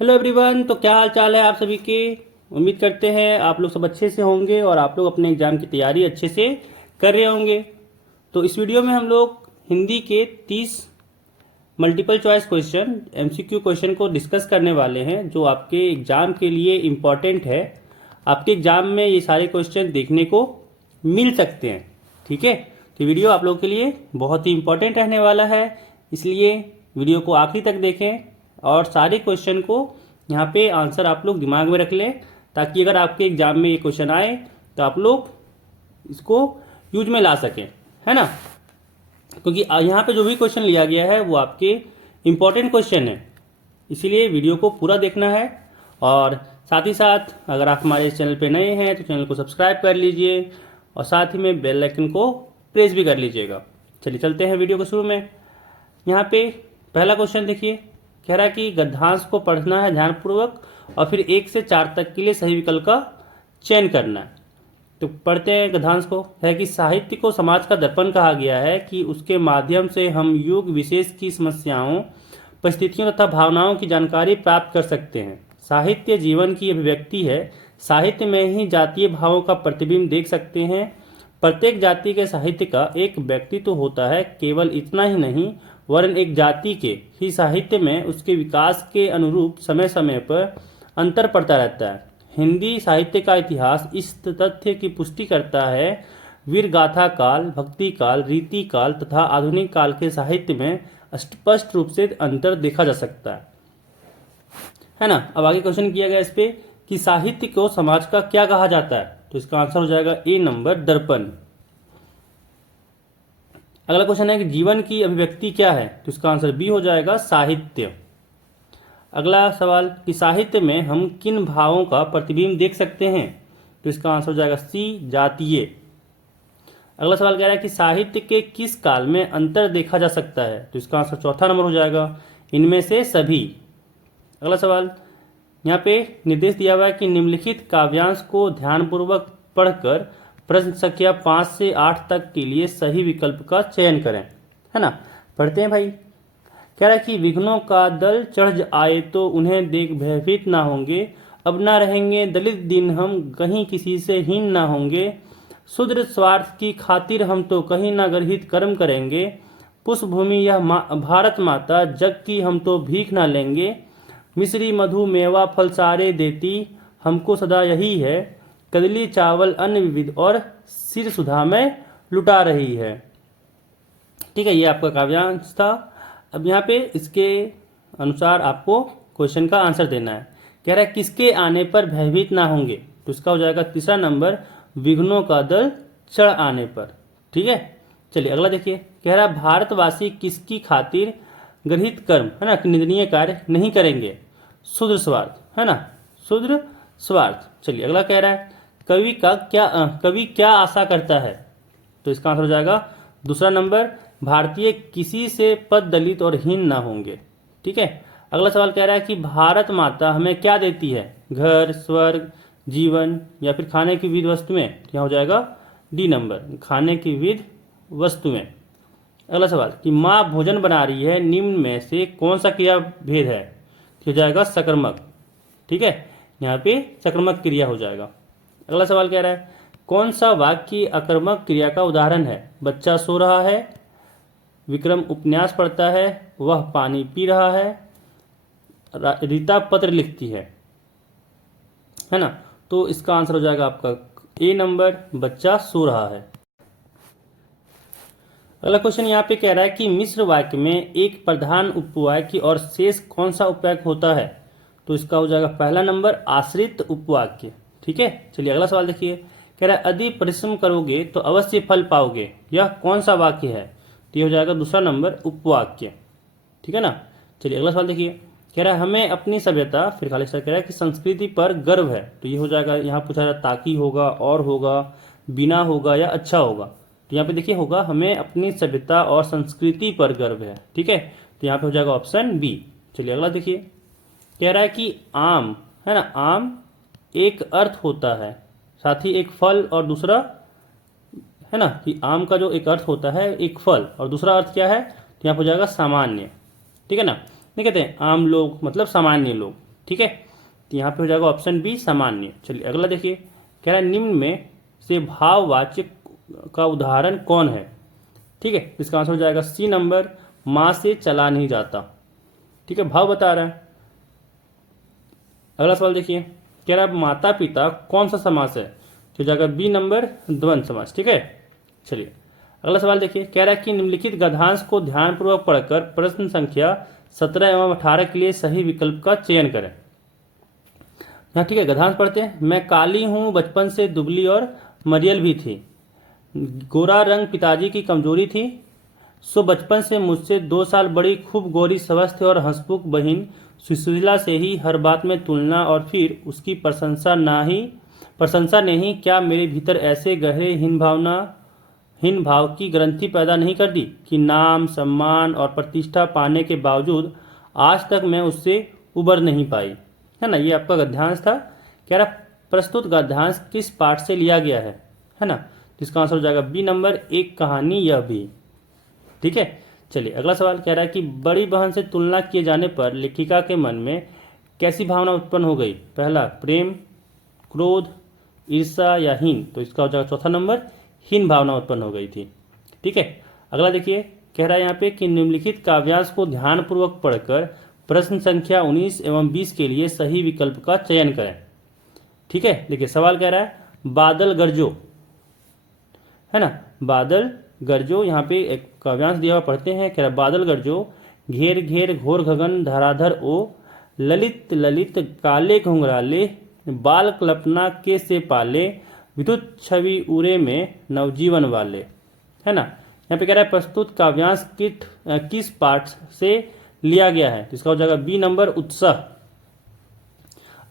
Hello everyone. तो क्या हाल चाल है आप सभी के। उम्मीद करते हैं आप लोग सब अच्छे से होंगे और आप लोग अपने एग्जाम की तैयारी अच्छे से कर रहे होंगे। तो इस वीडियो में हम लोग हिंदी के 30 multiple choice question MCQ question को डिस्कस करने वाले हैं जो आपके एग्जाम के लिए इम्पॉर्टेंट है। आपके एग्जाम में ये सारे क्वेश्चन देखने को मिल सकते हैं। ठीक है, तो वीडियो आप लोगों के लिए बहुत ही इम्पोर्टेंट रहने वाला है, इसलिए वीडियो को आखिरी तक देखें और सारे क्वेश्चन को यहाँ पे आंसर आप लोग दिमाग में रख लें, ताकि अगर आपके एग्जाम में ये क्वेश्चन आए तो आप लोग इसको यूज में ला सकें, है ना। क्योंकि यहाँ पे जो भी क्वेश्चन लिया गया है वो आपके इम्पोर्टेंट क्वेश्चन है, इसीलिए वीडियो को पूरा देखना है। और साथ ही साथ अगर आप हमारे चैनल पे नए हैं तो चैनल को सब्सक्राइब कर लीजिए और साथ ही में बेल आइकन को प्रेस भी कर लीजिएगा। चलिए चलते हैं वीडियो को शुरू में। यहाँ पे पहला क्वेश्चन देखिए, कह रहा है कि गद्यांश को पढ़ना है ध्यानपूर्वक और फिर 1 से 4 तक के लिए सही विकल्प का चयन करना है। तो पढ़ते हैं गद्यांश को। है कि साहित्य को समाज का दर्पण कहा गया है कि उसके माध्यम से हम युग विशेष की समस्याओं, परिस्थितियों तथा भावनाओं की जानकारी प्राप्त कर सकते हैं। साहित्य जीवन की अभिव्यक्ति है। साहित्य में ही जातीय भावों का प्रतिबिंब देख सकते हैं। प्रत्येक जाति के साहित्य का एक व्यक्तित्व होता है। केवल इतना ही नहीं, वरन एक जाति के ही साहित्य में उसके विकास के अनुरूप समय समय पर अंतर पड़ता रहता है। हिंदी साहित्य का इतिहास इस तथ्य की पुष्टि करता है। वीर गाथा काल, भक्ति काल, रीति काल तथा आधुनिक काल के साहित्य में स्पष्ट रूप से अंतर देखा जा सकता है ना। अब आगे क्वेश्चन किया गया इस पे कि साहित्य को समाज का क्या कहा जाता है, तो इसका आंसर हो जाएगा ए नंबर, दर्पण। अगला क्वेश्चन है कि जीवन की अभिव्यक्ति क्या है, तो इसका आंसर बी हो जाएगा, साहित्य। अगला सवाल कि साहित्य में हम किन भावों का प्रतिबिंब देख सकते हैं, तो इसका आंसर हो जाएगा सी, जातीय। अगला सवाल कह रहा है कि साहित्य के किस काल में अंतर देखा जा सकता है, तो इसका आंसर चौथा नंबर हो जाएगा, इनमें से सभी। अगला सवाल, यहाँ पे निर्देश दिया हुआ है कि निम्नलिखित काव्यांश को ध्यानपूर्वक पढ़कर प्रश्न संख्या 5 से 8 तक के लिए सही विकल्प का चयन करें, है ना। पढ़ते हैं भाई। कह रहा है कि विघ्नों का दल चढ़ आए तो उन्हें देख भयभीत ना होंगे। अब ना रहेंगे दलित दिन हम, कहीं किसी से हीन ना होंगे। शूद्र स्वार्थ की खातिर हम तो कहीं ना गर्हित कर्म करेंगे। पुष्प भूमि यह भारत माता, जग की हम तो भीख ना लेंगे। मिश्री मधु मेवा फल सारे देती, हमको सदा यही है। कदली चावल अन्न विविध और सिर सुधा में लुटा रही है। ठीक है, ये आपका काव्यांश था। अब यहाँ पे इसके अनुसार आपको क्वेश्चन का आंसर देना है। कह रहा है किसके आने पर भयभीत ना होंगे, तो इसका हो जाएगा तीसरा नंबर, विघ्नों का दल चढ़ आने पर। ठीक है, चलिए अगला देखिए। कह रहा है भारतवासी किसकी खातिर गृहित कर्म, है ना, निंदनीय कार्य नहीं करेंगे। शूद्र स्वार्थ, है ना, शूद्र स्वार्थ। चलिए अगला कह रहा है कवि क्या आशा करता है, तो इसका आंसर हो जाएगा दूसरा नंबर, भारतीय किसी से पद दलित और हीन ना होंगे। ठीक है, अगला सवाल कह रहा है कि भारत माता हमें क्या देती है, घर, स्वर्ग, जीवन या फिर खाने की विविध वस्तुएं। यहाँ हो जाएगा डी नंबर, खाने की विविध वस्तुएं। अगला सवाल कि माँ भोजन बना रही है, निम्न में से कौन सा क्रिया भेद है, हो जाएगा सकर्मक। ठीक है, यहाँ पे सकर्मक क्रिया हो जाएगा। अगला सवाल कह रहा है कौन सा वाक्य अकर्मक क्रिया का उदाहरण है। बच्चा सो रहा है, विक्रम उपन्यास पढ़ता है, वह पानी पी रहा है, रीता पत्र लिखती है ना। तो इसका आंसर हो जाएगा आपका ए नंबर, बच्चा सो रहा है। अगला क्वेश्चन यहाँ पे कह रहा है कि मिश्र वाक्य में एक प्रधान उपवाक्य और शेष कौन सा उपवाक्य होता है, तो इसका हो जाएगा पहला नंबर, आश्रित उपवाक्य। ठीक है, चलिए अगला सवाल देखिए। कह रहा है यदि परिश्रम करोगे तो अवश्य फल पाओगे, यह कौन सा वाक्य है, तो ये हो जाएगा दूसरा नंबर, उपवाक्य। ठीक है ना। चलिए अगला सवाल देखिए। कह रहा है हमें अपनी सभ्यता, फिर खाली कह रहा है कि संस्कृति पर गर्व है, तो ये हो जाएगा, यहाँ पूछा जा रहा है ताकि होगा, और होगा, बिना होगा या अच्छा होगा। तो यहाँ पे देखिए होगा हमें अपनी सभ्यता और संस्कृति पर गर्व है। ठीक है, तो यहाँ पे हो जाएगा ऑप्शन बी। चलिए अगला देखिए। कह रहा है कि आम, है ना, आम एक अर्थ होता है, साथ ही एक फल और दूसरा, है ना, कि आम का जो एक अर्थ होता है एक फल और दूसरा अर्थ क्या है, तो यहाँ पे हो जाएगा सामान्य। ठीक है ना, नहीं कहते हैं आम लोग मतलब सामान्य लोग। ठीक है, तो यहाँ पे हो जाएगा ऑप्शन बी सामान्य। चलिए अगला देखिए, कह रहा है निम्न में से भाववाचक का उदाहरण कौन है। ठीक है, इसका आंसर हो जाएगा सी नंबर, माँ से चला नहीं जाता। ठीक है, भाव बता रहा है। अगला सवाल देखिए, कह रहा है माता पिता कौन सा समास है, तो जाएगा बी नंबर, द्वंद्व समास। ठीक है, चलिए अगला सवाल देखिए, कह रहा है कि निम्नलिखित गद्यांश को ध्यानपूर्वक पढ़कर प्रश्न संख्या 17 एवं 18 के लिए सही विकल्प का चयन करें। हाँ ठीक है, गद्यांश पढ़ते हैं। मैं काली हूँ, बचपन से दुबली और मरियल भी थी, गोरा रंग पिताजी की कमजोरी थी, सो बचपन से मुझसे 2 साल बड़ी खूब गोरी स्वस्थ और हंसमुख बहिन सुशीला से ही हर बात में तुलना, और फिर उसकी प्रशंसा ने ही क्या मेरे भीतर ऐसे गहरे हीन भाव की ग्रंथि पैदा नहीं कर दी कि नाम सम्मान और प्रतिष्ठा पाने के बावजूद आज तक मैं उससे उबर नहीं पाई। है ना, ये आपका गद्यांश था। कह रहा प्रस्तुत गद्यांश किस पाठ से लिया गया है ना, इसका आंसर हो जाएगा बी नंबर, एक कहानी यह भी। ठीक है, चलिए अगला सवाल कह रहा है कि बड़ी बहन से तुलना किए जाने पर लेखिका के मन में कैसी भावना उत्पन्न हो गई। पहला प्रेम, क्रोध, ईर्ष्या या हीन, तो इसका हो जाएगा चौथा नंबर, हीन भावना उत्पन्न हो गई थी। ठीक है, अगला देखिए, कह रहा है यहाँ पे कि निम्नलिखित काव्यांश को ध्यानपूर्वक पढ़कर प्रश्न संख्या 19 एवं 20 के लिए सही विकल्प का चयन करें। ठीक है, देखिए सवाल कह रहा है बादल गरजो, है ना, बादल गरजो, यहाँ पे एक काव्यांश दिया हुआ पढ़ते हैं। कह रहा है बादल गरजो, घेर घेर घोर गगन धराधर ओ, ललित ललित काले घुंघराले, बाल कल्पना के से पाले, विद्युत छवि उरे में नवजीवन वाले। है ना, यहाँ पे कह रहा है प्रस्तुत काव्यांश किस पाठ से लिया गया है, तो इसका हो जाएगा बी नंबर, उत्साह।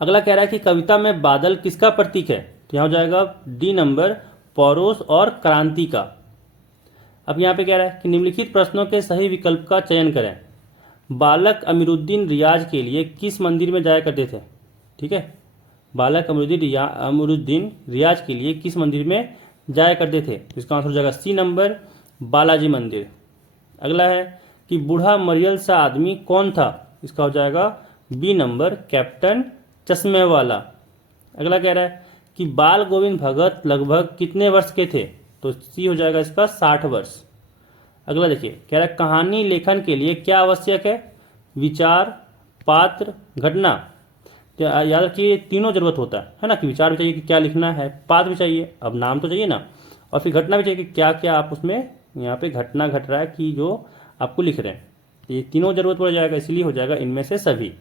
अगला कह रहा है कि कविता में बादल किसका प्रतीक है, तो यहाँ हो जाएगा डी नंबर, पौरुष और क्रांति का। अब यहाँ पे कह रहा है कि निम्नलिखित प्रश्नों के सही विकल्प का चयन करें। बालक अमीरुद्दीन रियाज के लिए किस मंदिर में जाया करते थे। ठीक है, बालक अमीरुद्दीन रियाज के लिए किस मंदिर में जाया करते थे, तो इसका आंसर हो जाएगा सी नंबर, बालाजी मंदिर। अगला है कि बूढ़ा मरियल सा आदमी कौन था, इसका हो जाएगा बी नंबर, कैप्टन चश्मे वाला। अगला कह रहा है कि बाल गोविंद भगत लगभग कितने वर्ष के थे, तो सी हो जाएगा इसका 60 वर्ष। अगला देखिए, कह रहा है कहानी लेखन के लिए क्या आवश्यक है, विचार, पात्र, घटना। तो याद रखिए तीनों जरूरत होता है ना, कि विचार भी चाहिए कि क्या लिखना है, पात्र भी चाहिए, अब नाम तो चाहिए ना, और फिर घटना भी चाहिए कि क्या क्या आप उसमें यहाँ पे घटना घट रहा है कि जो आपको लिख रहे हैं। ये तीनों जरूरत पड़ जाएगा, इसलिए हो जाएगा इनमें से सभी।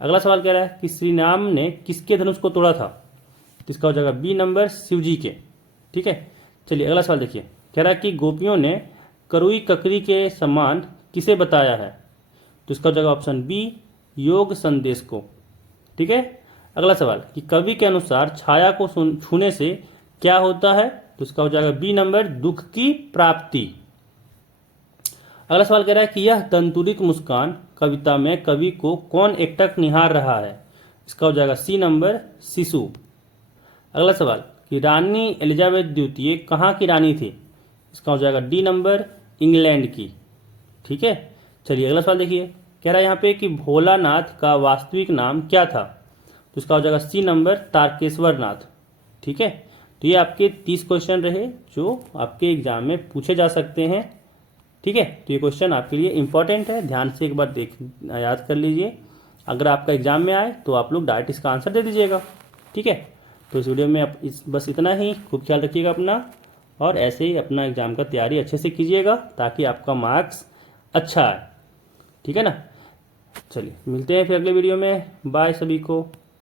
अगला सवाल कह रहा है कि श्री राम ने किसके धनुष को तोड़ा था, तो इसका हो जाएगा बी नंबर, शिव जी के। ठीक है, चलिए अगला सवाल देखिए, कह रहा है कि गोपियों ने करुई ककरी के समान किसे बताया है, तो इसका हो जाएगा ऑप्शन बी, योग संदेश को। ठीक है, अगला सवाल कि कवि के अनुसार छाया को छूने से क्या होता है, तो इसका हो जाएगा बी नंबर, दुख की प्राप्ति। अगला सवाल कह रहा है कि यह तंतुरित मुस्कान कविता में कवि को कौन एकटक निहार रहा है, इसका हो जाएगा सी नंबर, शिशु। अगला सवाल कि रानी एलिजाबेथ द्वितीय कहाँ की रानी थी, इसका हो जाएगा डी नंबर, इंग्लैंड की। ठीक है, चलिए अगला सवाल देखिए, कह रहा है यहाँ पे कि भोलानाथ का वास्तविक नाम क्या था, तो इसका हो जाएगा सी नंबर, तारकेश्वर नाथ। ठीक है, तो ये आपके 30 क्वेश्चन रहे जो आपके एग्जाम में पूछे जा सकते हैं। ठीक है, तो ये क्वेश्चन आपके लिए इंपॉर्टेंट है, ध्यान से एक बार याद कर लीजिए। अगर आपका एग्जाम में आए तो आप लोग डायरेक्ट इसका आंसर दे दीजिएगा। ठीक है, तो इस वीडियो में बस इतना ही। खूब ख्याल रखिएगा अपना, और ऐसे ही अपना एग्जाम का तैयारी अच्छे से कीजिएगा ताकि आपका मार्क्स अच्छा आए। ठीक है ना, चलिए मिलते हैं फिर अगले वीडियो में। बाय सभी को।